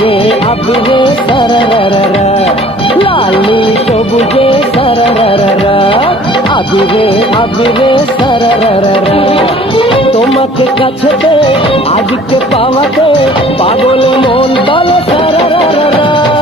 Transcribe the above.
আবিরে আবিরে সারারারা, লালি সবুজে সারারারা, আবিরে আবিরে সারারারা। তোমাকে কাছেতে আজকে পাওয়াতে পাগল মন বলে সারারারা।